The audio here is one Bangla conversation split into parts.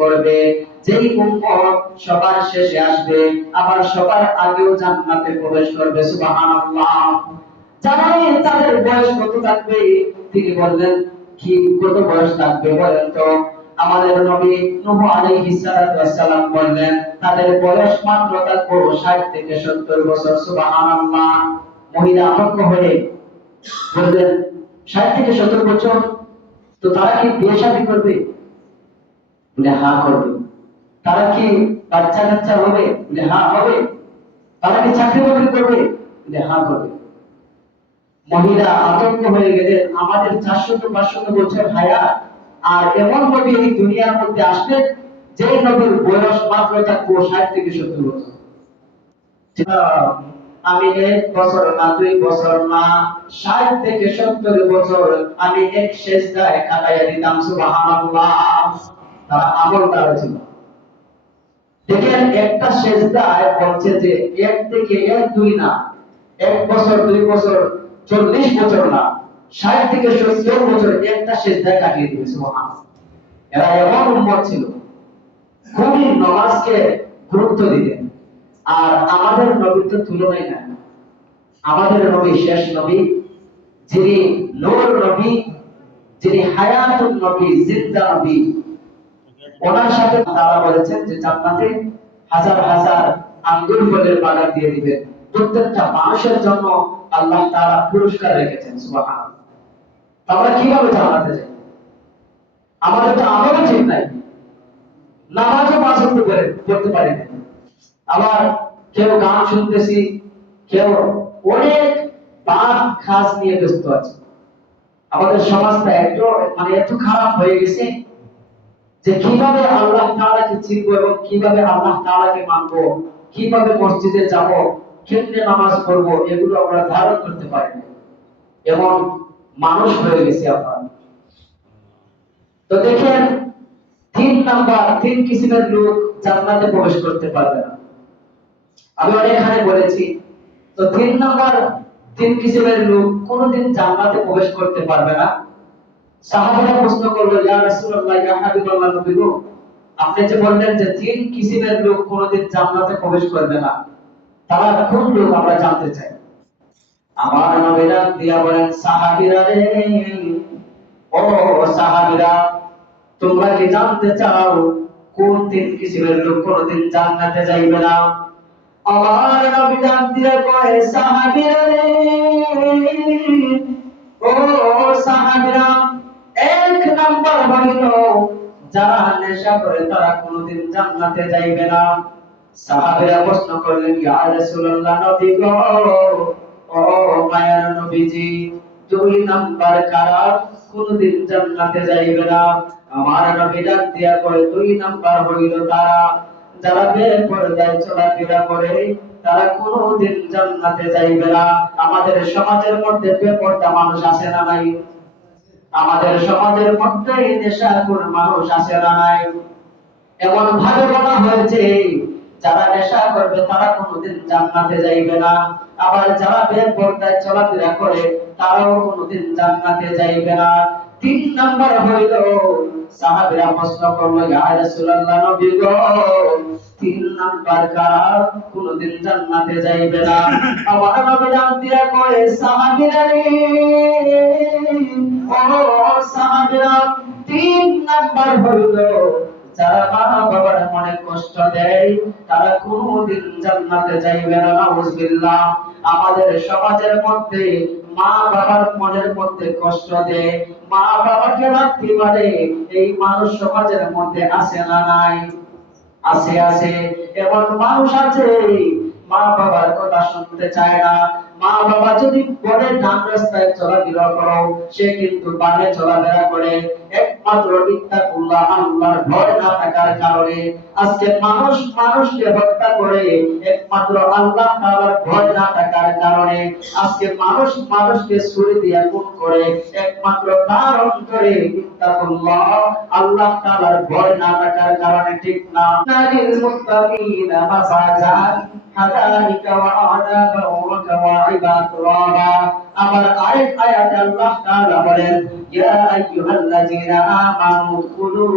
করবে, যেই উম্মত সবার শেষে আসবে আবার সবার আগেও জান্নাতে প্রবেশ করবে। সুবহানাল্লাহ। জানেন তাদের বয়স কত থাকবে? তিনি বললেন, কি কত বয়স থাকবে বলেন তো? আমাদের নবী নূহ আলাইহিস সালাতু ওয়াস সালাম বললেন, তাদের বয়স মাত্র থাকবে 60 থেকে 70 বছর। সুবহানাল্লাহ। মহিলা আতঙ্ক হয়ে বললেন, 60 থেকে 70 বছর, তো তারা কি বিয়ে শাদী করবে? বলে হ্যাঁ করবে। তারা কি বাচ্চা কাচ্চা হবে? বলে হ্যাঁ হবে। তারা কি চাকরি বাকরি করবে? বলে হ্যাঁ করবে। মহিলা আতঙ্ক হয়ে গেলেন, আমাদের 400-500 বছর হায়াত, আর এমন নবী এই দুনিয়ার মধ্যে আসবেন যে নবীর বয়স মাত্র থাকবে 60 থেকে 70 বছর। আমি 1 বছর না 2 বছর না, 60 থেকে 70 বছর আমি এক সেজদায় কাটাইয়া দিতাম। সুবহানাল্লাহ। তারা আমলদার ছিল। দেখেন একটা সেজদায় বলছে যে 1 থেকে 2 না, 1 বছর 2 বছর 40 বছর না, 60 থেকে 70 বছর একটা সেজদায় কাটিয়ে দিবে। সুবহানাল্লাহ। এরা এমন উম্মত ছিল, খুবই নামাজকে গুরুত্ব দিতেন। আর আমাদের নবীর তো তুলনাই নাই। আমাদের নবী শেষ নবী, যিনি নূর নবী, যিনি হায়াতুন নবী, জিন্দা নবী, ওনার সাথে তারা বলেছেন যে জান্নাতে হাজার হাজার আঙ্গুর ফলের বাগান দিয়ে দিবেন। প্রত্যেকটা মানুষের জন্য আল্লাহ তাআলা পুরস্কার রেখেছেন। সুবহানাল্লাহ। আমরা কিভাবে জান্নাতে যাই? আমাদের তো আমলও ঠিক নাই, নামাজও পাঁচ ওয়াক্ত পড়তে পারি না। আবার কেউ গান শুনতেছি, কেউ অনেক পাপ কাজ নিয়ে ব্যস্ত আছে। আমাদের সমাজটা এত খারাপ হয়ে গেছে যে কিভাবে আল্লাহ তাআলাকে চিনবো এবং কিভাবে আল্লাহ তাআলাকে মানবো, কিভাবে মসজিদে যাব, কেমনে নামাজ পড়বো, এগুলো আমরা ধারণ করতে পারি না। এমন মানুষ হয়ে গেছে আমরা। তো দেখেন, 3 কিসিমের লোক জান্নাতে প্রবেশ করতে পারবে না। আমি অনেকখানে বলেছি। তো 3 কিসিমের লোক কোনোদিন জান্নাতে প্রবেশ করতে পারবে না। সাহাবারা প্রশ্ন করলো, ইয়া রাসূলুল্লাহ, ইয়া হাবিবাল্লাহ, নবী গো, আপনি যে বললেন যে 3 কিসিমের লোক কোনোদিন জান্নাতে প্রবেশ করবে না, তারা কোন লোক আমরা জানতে চাই। আমার নবী ডাক দিয়া বলেন, সাহাবীরা রে, ও সাহাবীরা, তোমরা কি জানতে চাও কোন 3 কিসিমের লোক কোনোদিন জান্নাতে যাইবে না? আমার নবী ডাক দিয়া কয়, সাহাবীরা রে, ও সাহাবীরা, 1 নাম্বার হইল যারা নেশা করে তারা কোনোদিন জান্নাতে যাইবে না। সাহাবীরা প্রশ্ন করলেন, ইয়া রাসূলুল্লাহ, নবী গো, ও মায়ার নবীজি, 2 নাম্বার কারা কোনোদিন জান্নাতে যাইবে না? আমার নবী ডাক দিয়া কয়, 2 নাম্বার হইল তারা যারা বেপরদায় চলাফেরা করে, তারা কোনোদিন জান্নাতে যাইবে না। আমাদের সমাজের মধ্যে বেপরদা মানুষ আছে না নাই? আমাদের সমাজের মধ্যে নেশাখোর মানুষ আছে না নাই? এমন ভাবে বলা হয়েছে, যারা নেশা করবে তারা কোনোদিন জান্নাতে যাইবে না, আবার যারা বেপরদায় চলাফেরা করে তারাও কোনোদিন জান্নাতে যাইবে না। 3 নাম্বার হইল, সাহাবীরা প্রশ্ন করলো, ইয়া রাসূলুল্লাহ, নবী গো, 3 নাম্বার কারা কোনোদিন জান্নাতে যাইবে না? আমার নবী ডাক দিয়া কয়, সাহাবীরা রে, ও সাহাবীরা, 3 নাম্বার হইল যারা মা বাবার মনে কষ্ট দেয়, তারা কোনোদিন জান্নাতে যাইবে না। নাউযুবিল্লাহ। আমাদের সমাজের মধ্যে মা বাবার মনের মধ্যে কষ্ট দেয়, মা বাবাকে রাখতে পারে, এই মানুষ সমাজের মধ্যে আছে না নাই? আছে, আছে। এমন মানুষ আছে, মা বাবার কথা শুনতে চায় না। মা বাবা যদি বলে ডান রাস্তায় চলাফেরা করো, সে কিন্তু বামে চলাফেরা করে। একমাত্র ইত্তাকুল্লাহ, আল্লাহর ভয় না থাকার কারণে আজকে মানুষ মানুষকে হত্যা করে। একমাত্র আল্লাহ তাআলার ভয় না থাকার কারণে আজকে মানুষ মানুষকে ছুরি দিয়ে খুন করে। একমাত্র তার অন্তরে ইত্তাকুল্লাহ, আল্লাহ তাআলার ভয় না থাকার কারণে। ঠিক না? নালিল মুত্তাকিনা মাফাজাত হাদাইকা ওয়া আনাবা ওয়া কাওয়াইবা তুরাবা। আবার আরেক আয়াতে আল্লাহ তাআলা বলেন, ইয়া আইয়ুহাল্লাযীনা আমানু কুলু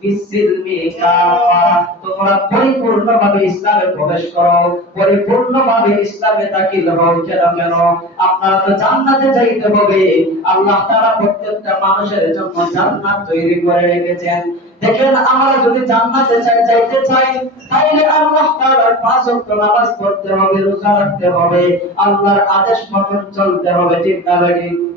ফিসসিলমি কাফা, তোমরা পরিপূর্ণভাবে ইসলামে প্রবেশ করো, পরিপূর্ণভাবে ইসলামে দাখিল হও। কেন? আপনারা তো জান্নাতে যাইতে হবে। আল্লাহ তাআলা প্রত্যেকটা মানুষের জন্য জান্নাত তৈরি করে রেখেছেন। দেখেন, আমরা যদি জান্নাতে যাইতে চাই, তাইলে আল্লাহ তাআলার পাঁচ ওয়াক্ত নামাজ পড়তে হবে, রোজা রাখতে হবে, আল্লাহর আদেশ মতন চলতে হবে। ঠিক না বেঠিক?